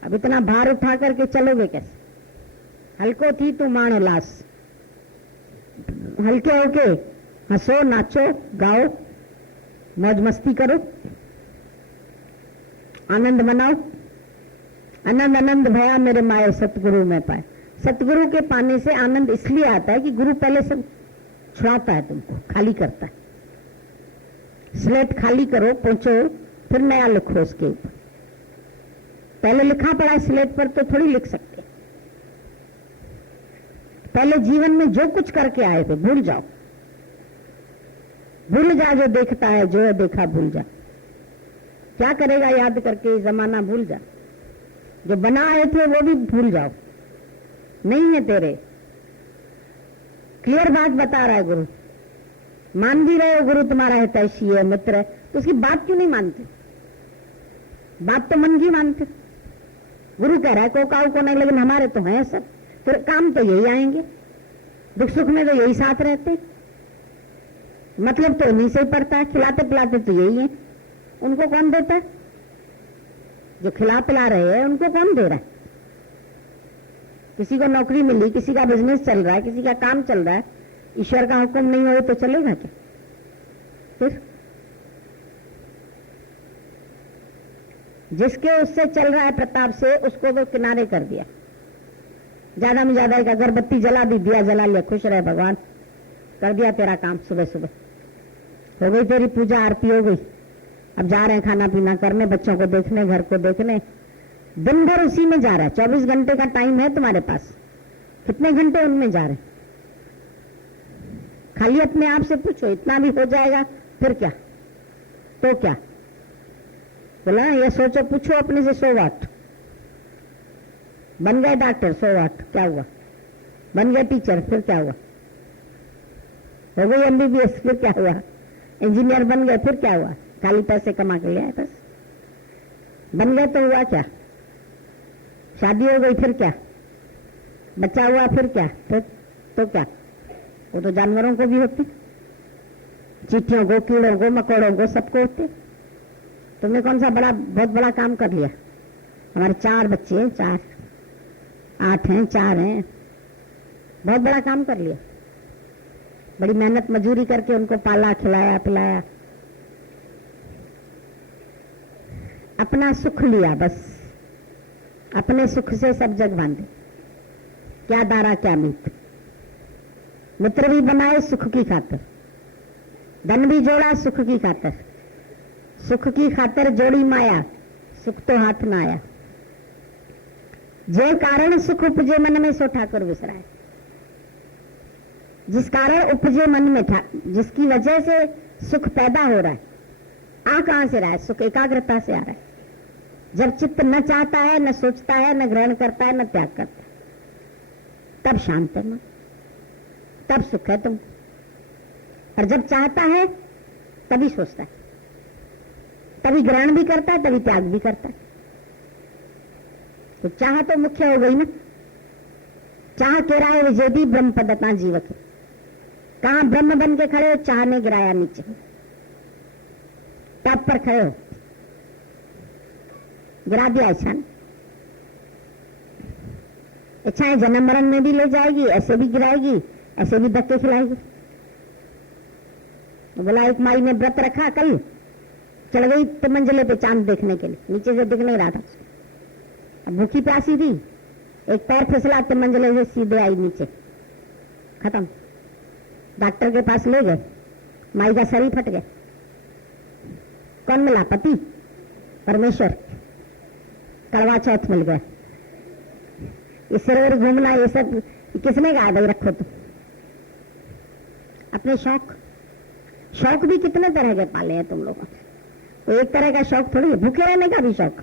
अब इतना भार उठा करके चलोगे कैसे? हल्को थी तू मान उल्लास, हल्के होके हंसो, नाचो, गाओ, मौज मस्ती करो, आनंद मनाओ। आनंद आनंद भया मेरे माए सतगुरु में पाए। सतगुरु के पाने से आनंद इसलिए आता है कि गुरु पहले सब छुड़ाता है, तुमको खाली करता है। स्लेट खाली करो, पहुंचो, फिर नया लिखो उसके ऊपर। पहले लिखा पड़ा स्लेट पर तो थोड़ी लिख सकते। पहले जीवन में जो कुछ करके आए थे भूल जाओ, भूल जा जो देखता है, जो है देखा भूल जा। क्या करेगा याद करके? जमाना भूल जा। जो बना आए थे वो भी भूल जाओ, नहीं है तेरे। क्लियर बात बता रहा है गुरु। मान भी रहे हो गुरु तुम्हारा हितैषी है, मित्र है, तो उसकी बात क्यों नहीं मानते? बात तो मन की मानते। गुरु कह रहा है कोकाऊ को नहीं, लेकिन हमारे तो हैं सब, फिर काम तो यही आएंगे, दुख सुख में तो यही साथ रहते, मतलब तो इन्हीं से ही पड़ता है, खिलाते पिलाते तो यही है। उनको कौन देता है? जो खिला पिला रहे हैं उनको कौन दे रहा है? किसी को नौकरी मिली, किसी का बिजनेस चल रहा है, किसी का काम चल रहा है, ईश्वर का हुक्म नहीं हो तो चलेगा क्या? फिर जिसके उससे चल रहा है प्रताप से, उसको तो किनारे कर दिया। ज्यादा में ज्यादा एक अगरबत्ती जला दी, दिया जला लिया, खुश रहे भगवान, कर दिया तेरा काम। सुबह सुबह हो गई तेरी पूजा आरती हो गई, अब जा रहे हैं खाना पीना करने, बच्चों को देखने, घर को देखने, दिन भर उसी में जा रहा है। 24 घंटे का टाइम है तुम्हारे पास, कितने घंटे उनमें जा रहे हैं? खाली अपने आप से पूछो, इतना भी हो जाएगा फिर क्या? तो क्या बोला? ये सोचो, पूछो अपने से, 100 वाट बन गए डॉक्टर, 100 वाट क्या हुआ? बन गए टीचर, फिर क्या हुआ? हो गई MBBS, फिर क्या हुआ? इंजीनियर बन गए, फिर क्या हुआ? खाली पैसे कमा के ले आए बस। बन गए तो हुआ क्या? शादी हो गई, फिर क्या? बच्चा हुआ, फिर क्या? फिर तो क्या? वो तो जानवरों को भी होते, चींटियों को, कीड़ों को, मकोड़ों को, सबको होते। तुमने कौन सा बहुत बड़ा काम कर लिया? हमारे 4 बच्चे हैं, 4 8 हैं, 4 हैं, बहुत बड़ा काम कर लिया। बड़ी मेहनत मजूरी करके उनको पाला, खिलाया, पिलाया, अपना सुख लिया बस। अपने सुख से सब जग बांधे, क्या दारा क्या मीत। मित्र भी बनाए सुख की खातिर, धन भी जोड़ा सुख की खातिर, सुख की खातिर जोड़ी माया, सुख तो हाथ ना आया। जे कारण सुख उपजे मन में सो ठाकुर विसराए। जिस कारण उपजे मन में था, जिसकी वजह से सुख पैदा हो रहा है, आ कहां से रहा है? सुख एकाग्रता से आ रहा है। जब चित्त न चाहता है, न सोचता है, न ग्रहण करता है, न त्याग करता है, तब शांत है मन, तब सुख है तुम। और जब चाहता है तभी सोचता है, तभी ग्रहण भी करता है, तभी त्याग भी करता है। तो चाह तो मुख्य हो गई ना। चाह केराए विजेदी ब्रह्म पदता जीवक। कहां ब्रह्म बन के खड़े हो, चाह ने गिराया नीचे। टॉप पर खड़े हो, गिरा दिया इच्छा ने। इच्छाएं जन्म मरण में भी ले जाएगी, ऐसे भी गिराएगी, ऐसे भी धक्के खिलाएगी। तो बोला एक माई ने व्रत रखा, कल चढ़ गई तो मंजिले पे चांद देखने के लिए, नीचे से दिख नहीं रहा था। अब भूखी प्यासी थी, एक पैर फिसला तो मंजिले से सीधे आई नीचे, खत्म। डॉक्टर के पास ले गए, माई का शरीर फट गया। कौन मिला? पति, परमेश्वर। कड़वा चौथ मिल गया। ये सिर घूमना ये सब किसने कहा भाई रखो? तो अपने शौक भी कितने तरह के पाले हैं तुम लोगों ने। तो एक तरह का शौक थोड़ी है, भूखे रहने का भी शौक,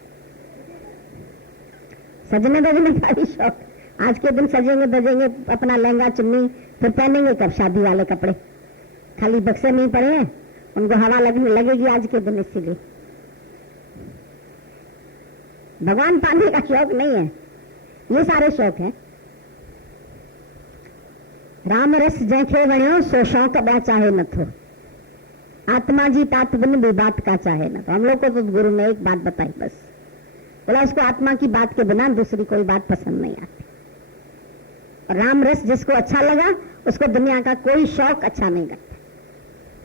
सजने बजने का भी शौक। आज के दिन सजेंगे बजेंगे, अपना लहंगा चुन्नी, फिर पहनेंगे कब शादी वाले कपड़े? खाली बक्से नहीं पड़े हैं, उनको हवा लगेगी आज के दिन। इसीलिए भगवान पाने का शौक नहीं है, ये सारे शौक हैं। राम रस जैखे वणियो सो शौक ॿिया चाहे न थो, आत्मा जी तात बिन भी बात का चाहे न। तो हम लोग को तो गुरु ने एक बात बताई बस, बोला उसको आत्मा की बात के बिना दूसरी कोई बात पसंद नहीं आती। और राम रस जिसको अच्छा लगा उसको दुनिया का कोई शौक अच्छा नहीं लगता,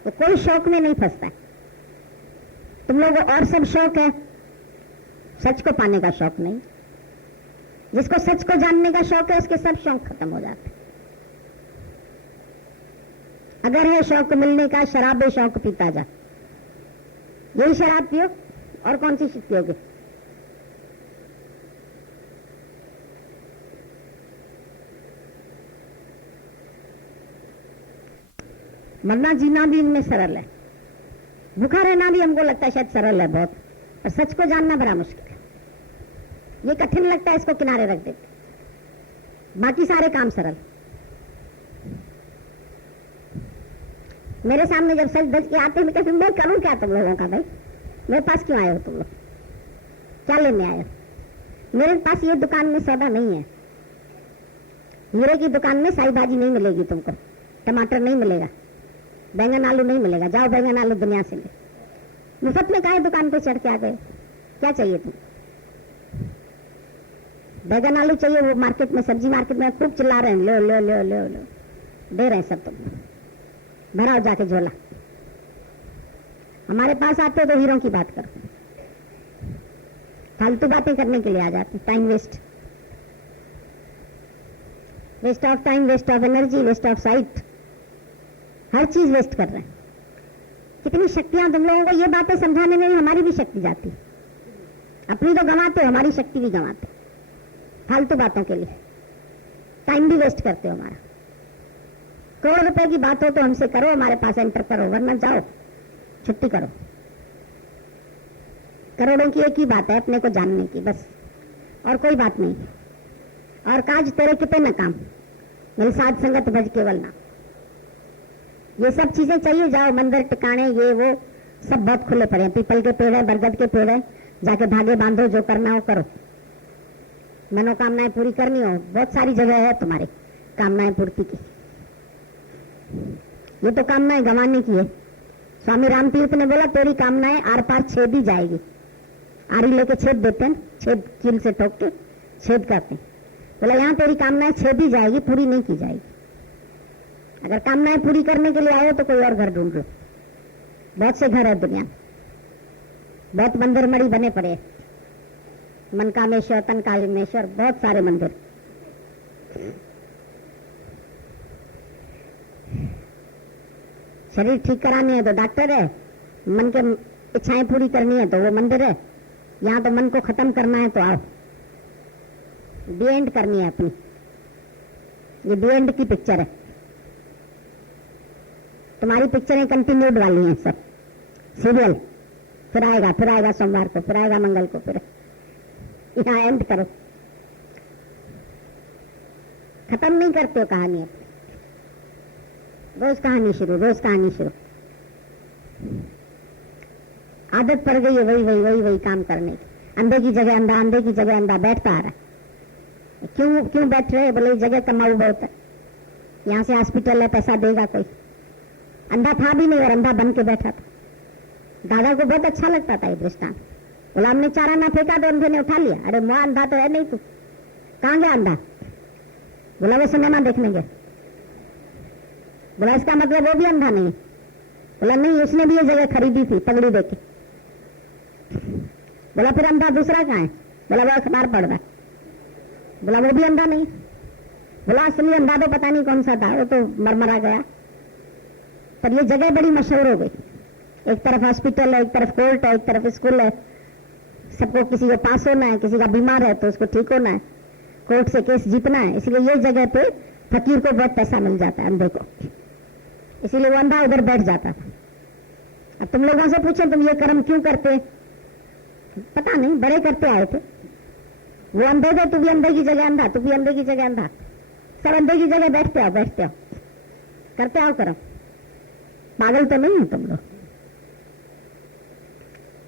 तो कोई शौक में नहीं फंसता है। तुम लोगों को और सब शौक है, सच को पाने का शौक नहीं। जिसको सच को जानने का शौक है उसके सब शौक खत्म हो जाते हैं। अगर है शौक मिलने का, शराबे शौक पीता जा, यही शराब पियो, और कौन सी पियोगे? मरना जीना भी इनमें सरल है, भूखा रहना भी हमको लगता है शायद सरल है बहुत, पर सच को जानना बड़ा मुश्किल है। ये कठिन लगता है, इसको किनारे रख देते, बाकी सारे काम सरल। मेरे सामने जब सच धज के आते हैं, कहते मैं करूं क्या तुम लोगों का? भाई मेरे पास क्यों आए हो तुम लोग? क्या लेने आए हो? मेरे पास ये दुकान में सौदा नहीं है। हीरे की दुकान में साई भाजी नहीं मिलेगी तुमको, टमाटर नहीं मिलेगा, बैंगन आलू नहीं मिलेगा। जाओ बैंगन आलू दुनिया से ले। मुफ्त में काहे दुकान पे चढ़ के आ गए? क्या चाहिए तुम? बैंगन आलू चाहिए, वो मार्केट में, सब्जी मार्केट में खूब चिल्ला रहे हैं, लो लो लो लो लो, दे रहे हैं सब। तुम भराओ जाके झोला। हमारे पास आते हो तो हीरों की बात करो, फालतू बातें करने के लिए आ जाते। Time waste, waste of time, waste of energy, waste of sight, हर चीज वेस्ट कर रहे हैं। कितनी शक्तियां तुम लोगों को ये बातें समझाने में हमारी भी शक्ति जाती। अपनी तो गंवाते हो, हमारी शक्ति भी गंवाते हो फालतू बातों के लिए। टाइम भी वेस्ट करते हो हमारा। करोड़ रुपए की बात हो तो हमसे करो, हमारे पास एंटर करो, वरना जाओ छुट्टी करो। करोड़ों की एक ही बात है, अपने को जानने की, बस और कोई बात नहीं। और काज तेरे कितने न काम, मेरी साथ संगत भज केवल ना। ये सब चीजें चाहिए, जाओ मंदिर टिकाने, ये वो सब बहुत खुले पड़े हैं। पीपल के पेड़ है, बरगद के पेड़ है, जाके धागे बांधो, जो करना हो करो। मनोकामनाएं पूरी करनी हो, बहुत सारी जगह है तुम्हारी कामनाएं पूर्ति की। ये तो कामनाएं गंवाने की है। स्वामी रामतीर्थ ने बोला तेरी कामनाएं आर पार छेद ही जाएगी। आरी लेके छेद देते हैं, छेद कील से ठोक के छेद करते हैं। बोला यहाँ तेरी कामनाएं छेद ही जाएगी, पूरी नहीं की जाएगी। अगर कामनाएं पूरी करने के लिए आए तो कोई और घर ढूंढ लो। बहुत से घर है दुनिया में, बहुत मंदिर मणि बने पड़े हैं, मन कामेश्वर, तन कामेश्वर, बहुत सारे मंदिर। शरीर ठीक करानी है तो डॉक्टर है, मन के इच्छाएं पूरी करनी है तो वो मंदिर है। यहाँ तो मन को खत्म करना है तो आओ, दी एंड करनी है अपनी। ये दी एंड की पिक्चर है, तुम्हारी पिक्चरें कंटिन्यूड वाली हैं सब, सीरियल। फिर आएगा सोमवार को, फिर आएगा मंगल को, फिर यहाँ एंड करो। खत्म नहीं करते हो कहानी अपनी, रोज कहानी शुरू, रोज कहानी शुरू। आदत पड़ गई है वही काम करने की। अंधे की जगह अंधा, अंधे की जगह अंधा बैठता आ रहा है। क्यों बैठ रहे? बोले जगह कमाऊ बहुत है, यहाँ से हॉस्पिटल है, पैसा देगा कोई। अंधा था भी नहीं और अंधा बन के बैठा था। दादा को बहुत अच्छा लगता था ये दृष्टांत। बोला हमने चारा ना फेंका तो अंधे ने उठा लिया। अरे मुआ अंधा तो है नहीं तू, कहाँ गया अंधा? बोला वो सिनेमा देखने गया। बोला इसका मतलब वो भी अंधा नहीं? बोला नहीं, उसने भी ये जगह खरीदी थी पगड़ी देके। बोला फिर अंधा दूसरा कहाँ है? बोला वो अखबार पढ़ रहा है। बोला वो भी अंधा नहीं? बोला असली अंधा तो पता नहीं कौन सा था, वो तो मरमरा गया, पर ये जगह बड़ी मशहूर हो गई। एक तरफ हॉस्पिटल है, एक तरफ कोर्ट है, एक तरफ स्कूल है। सबको किसी को पास होना है, किसी का बीमार है तो उसको ठीक होना है, कोर्ट से केस जीतना है, इसलिए ये जगह पे फकीर को बहुत पैसा मिल जाता है अंधे को, इसीलिए वो अंधा उधर बैठ जाता था। अब तुम लोगों से पूछे तुम ये कर्म क्यों करते? पता नहीं, बड़े करते आए थे। वो अंधे थे, तू भी अंधे की जगह अंधा, तू भी अंधे की जगह अंधा, सब अंधे की जगह बैठते आओ, बैठते आओ, करते आओ कर्म। पागल तो नहीं हो तुम लोग?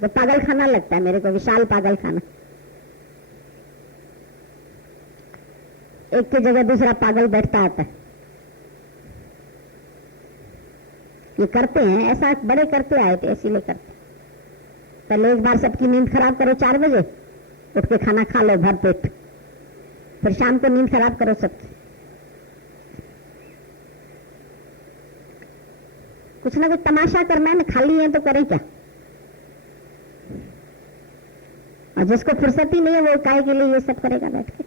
जो पागल खाना लगता है मेरे को, विशाल पागल खाना। एक की जगह दूसरा पागल बैठता आता है। ये करते हैं, ऐसा बड़े करते आए थे, इसीलिए करते। पहले एक बार सबकी नींद खराब करो 4 बजे, उठ के खाना खा लो भर पेट, फिर शाम को नींद खराब करो सबकी। कुछ ना कुछ तमाशा करना है ना, खाली है तो करें क्या? और जिसको फुर्सत ही नहीं है वो काहे के लिए ये सब करेगा बैठ के?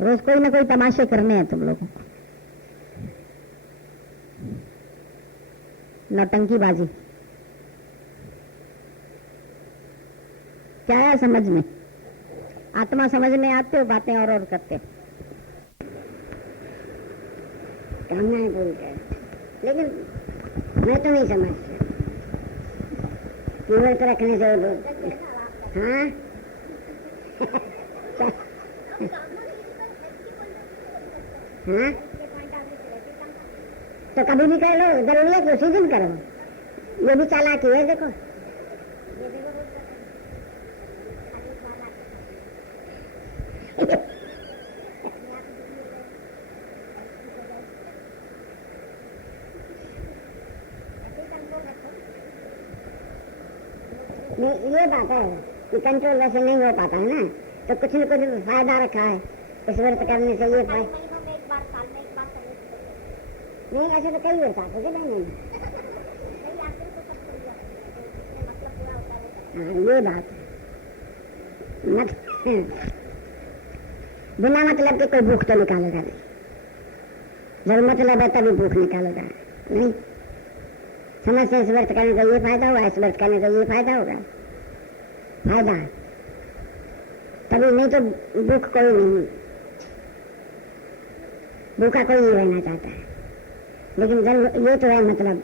रोज कोई ना कोई तमाशे करने हैं तुम लोगों को, नौटंकीबाजी। क्या है समझ में? आत्मा समझ में आते हो, बातें और करते हो। कहना है बोल के, लेकिन मैं तो नहीं समझती व्रत रखने से। हाँ हाँ तो कभी भी कर लो, जरूरी है कि उसी दिन करो। ये भी चालाकी है, देखो ये बात है कि कंट्रोल वैसे नहीं हो पाता है ना, तो कुछ न कुछ फायदा रखा है इस व्रत करने से। ये फायदा नहीं, ऐसे तो कई व्रत आते थे। नहीं ये बात है, बिना मतलब के कोई भूख तो निकालेगा नहीं, जब मतलब है तभी भूख निकालेगा नहीं। समझ से इस व्रत करने का ये फायदा हुआ, इस व्रत करने का ये फायदा होगा, फायदा तभी, नहीं तो भूख कोई नहीं, भूखा कोई नहीं रहना चाहता है। लेकिन जब ये तो है मतलब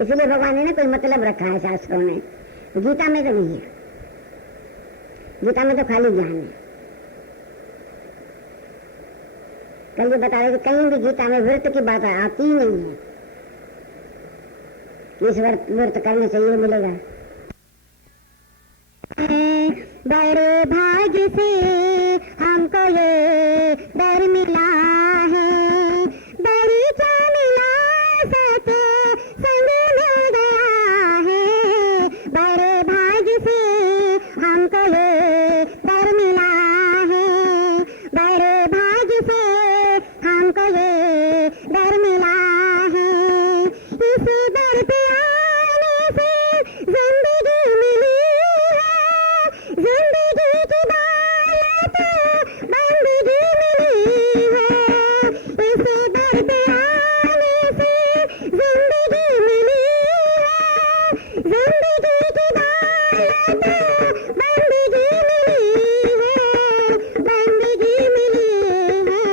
इसलिए भगवान ने ना कोई मतलब रखा है शास्त्रों ने। गीता में तो नहीं है, गीता में तो खाली ज्ञान है। कल ये बता रहे कि कहीं भी गीता में व्रत की बात आती ही नहीं है, इस व्रत करने से ये मिलेगा। बड़े भाग्य से हमको ये डर मिला है, बड़ी जान मिला सके संग मिल गया है। बड़े भाग्य से हमको ये डर मिला है, बड़े भाग्य से हमको ये डर मिला है। इस डर पे आने से जिंदगी मिली है, जिंदगी की दौलत बंदगी मिली है। इस डर पे आने से जिंदगी मिली है, जिंदगी की दौलत बंदगी मिली है, बंदगी मिली है।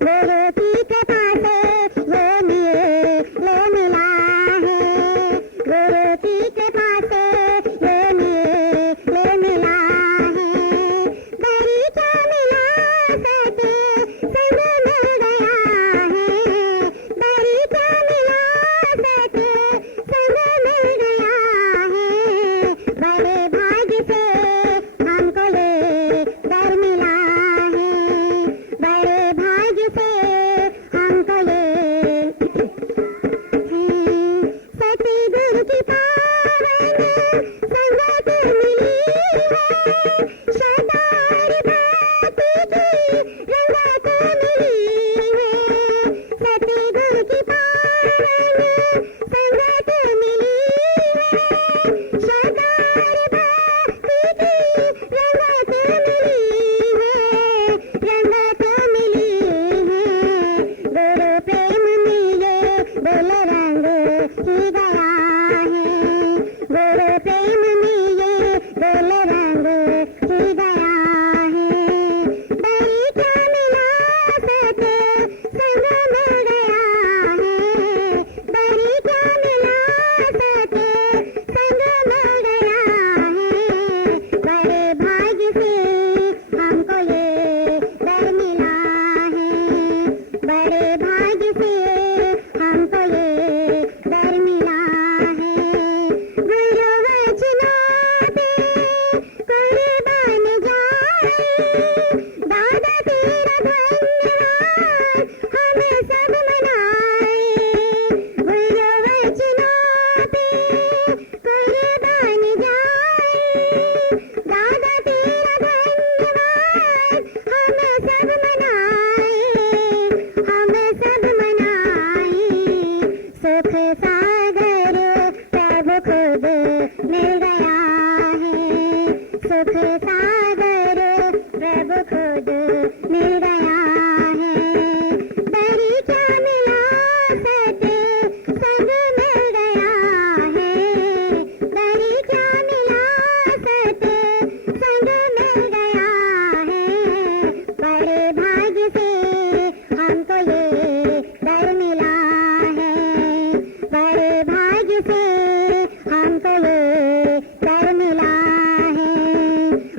गुरुजी के पास ये ले मिला है, गुरुजी के पास ये ले मिला है। बड़ी क्या मिला सके संग मिल गया है, बड़ी क्या मिला सके संग मिल गया है। बड़े भाग्य से हमको ये डर मिला है, बड़े भाग्य से हमको ये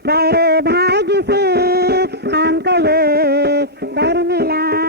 बड़े भाग्य से हमको ये वर मिला।